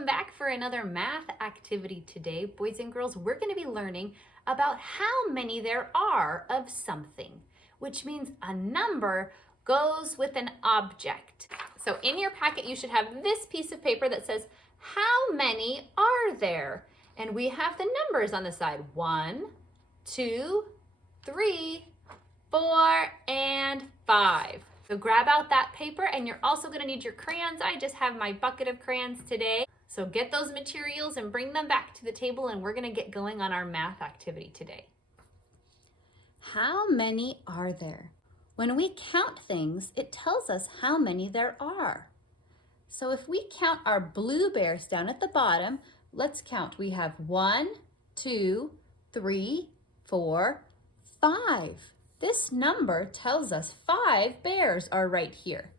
Welcome back for another math activity today. Boys and girls, we're going to be learning about how many there are of something, which means a number goes with an object. So in your packet, you should have this piece of paper that says, how many are there? And we have the numbers on the side, 1, 2, 3, 4, and 5. So grab out that paper, and you're also going to need your crayons. I just have my bucket of crayons today. So get those materials and bring them back to the table, and we're going to get going on our math activity today. How many are there? When we count things, it tells us how many there are. So if we count our blue bears down at the bottom, let's count. We have 1, 2, 3, 4, 5. This number tells us 5 bears are right here.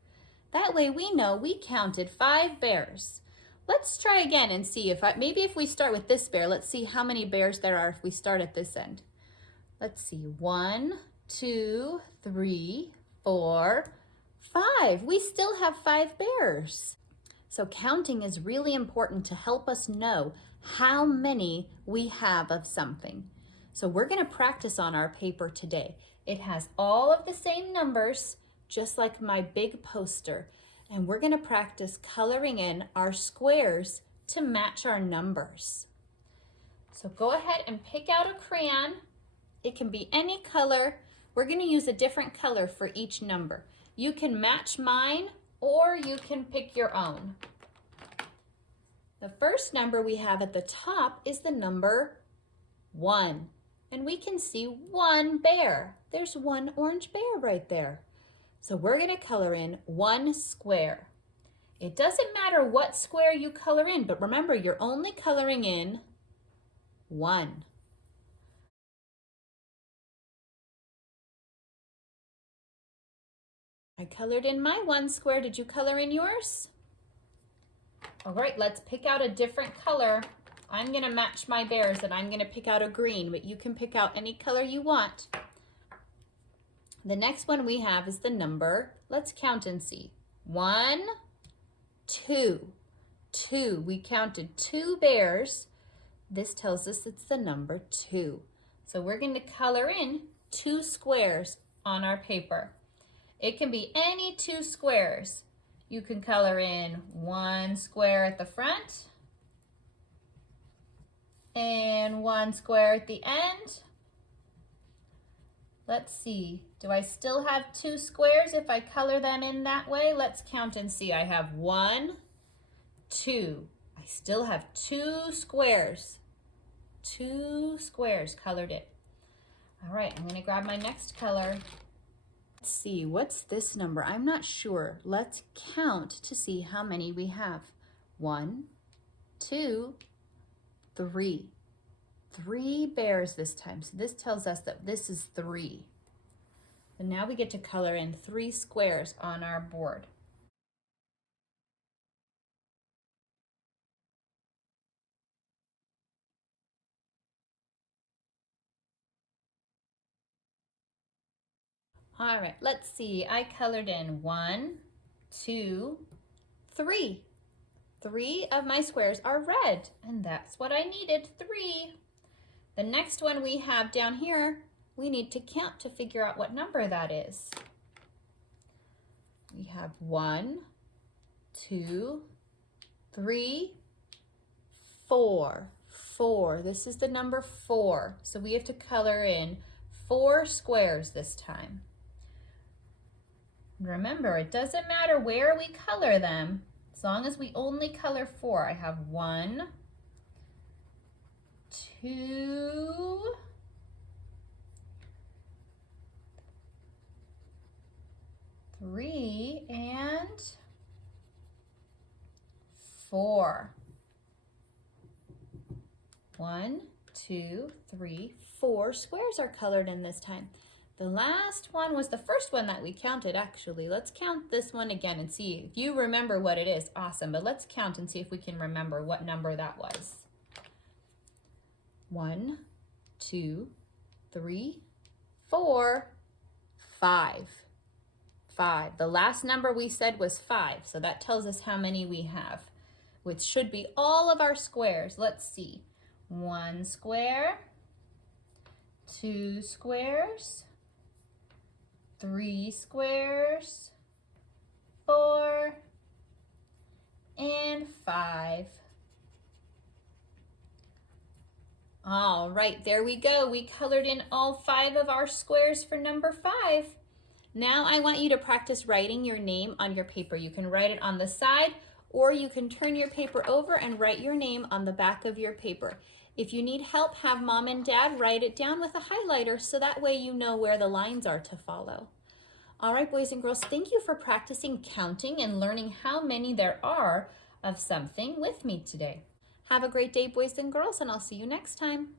That way we know we counted 5 bears. Let's try again and see maybe if we start with this bear, let's see how many bears there are if we start at this end. Let's see, 1, 2, 3, 4, 5. We still have 5 bears. So counting is really important to help us know how many we have of something. So we're going to practice on our paper today. It has all of the same numbers, just like my big poster. And we're going to practice coloring in our squares to match our numbers. So go ahead and pick out a crayon. It can be any color. We're going to use a different color for each number. You can match mine or you can pick your own. The first number we have at the top is the number 1. And we can see 1 bear. There's 1 orange bear right there. So we're going to color in 1 square. It doesn't matter what square you color in, but remember, you're only coloring in 1. I colored in my 1 square. Did you color in yours? All right, let's pick out a different color. I'm going to match my bears and I'm going to pick out a green, but you can pick out any color you want. The next one we have is the number. Let's count and see. 1, 2. 2. We counted 2 bears. This tells us it's the number 2. So we're going to color in 2 squares on our paper. It can be any 2 squares. You can color in 1 square at the front and 1 square at the end. Let's see, do I still have 2 squares if I color them in that way? Let's count and see. I have 1, 2. I still have 2 squares. 2 squares colored in. All right, I'm gonna grab my next color. Let's see, what's this number? I'm not sure. Let's count to see how many we have. 1, 2, 3. 3 bears this time. So this tells us that this is 3. And now we get to color in 3 squares on our board. All right, let's see. I colored in 1, 2, 3. 3 of my squares are red, and that's what I needed, 3. The next one we have down here, we need to count to figure out what number that is. We have 1, 2, 3, 4. 4. This is the number 4. So we have to color in 4 squares this time. Remember, it doesn't matter where we color them, as long as we only color 4. I have 1, 2, 3, and 4. 1, 2, 3, 4 squares are colored in this time. The last one was the first one that we counted, actually. Let's count this one again and see if you remember what it is. Awesome, but let's count and see if we can remember what number that was. 1, 2, 3, 4, 5. 5. The last number we said was 5, so that tells us how many we have. which should be all of our squares. Let's see. 1 square, 2 squares, 3 squares, 4, and 5. All right, there we go. We colored in all 5 of our squares for number 5. Now I want you to practice writing your name on your paper. You can write it on the side, or you can turn your paper over and write your name on the back of your paper. If you need help, have mom and dad write it down with a highlighter so that way you know where the lines are to follow. All right, boys and girls, thank you for practicing counting and learning how many there are of something with me today. Have a great day, boys and girls, and I'll see you next time.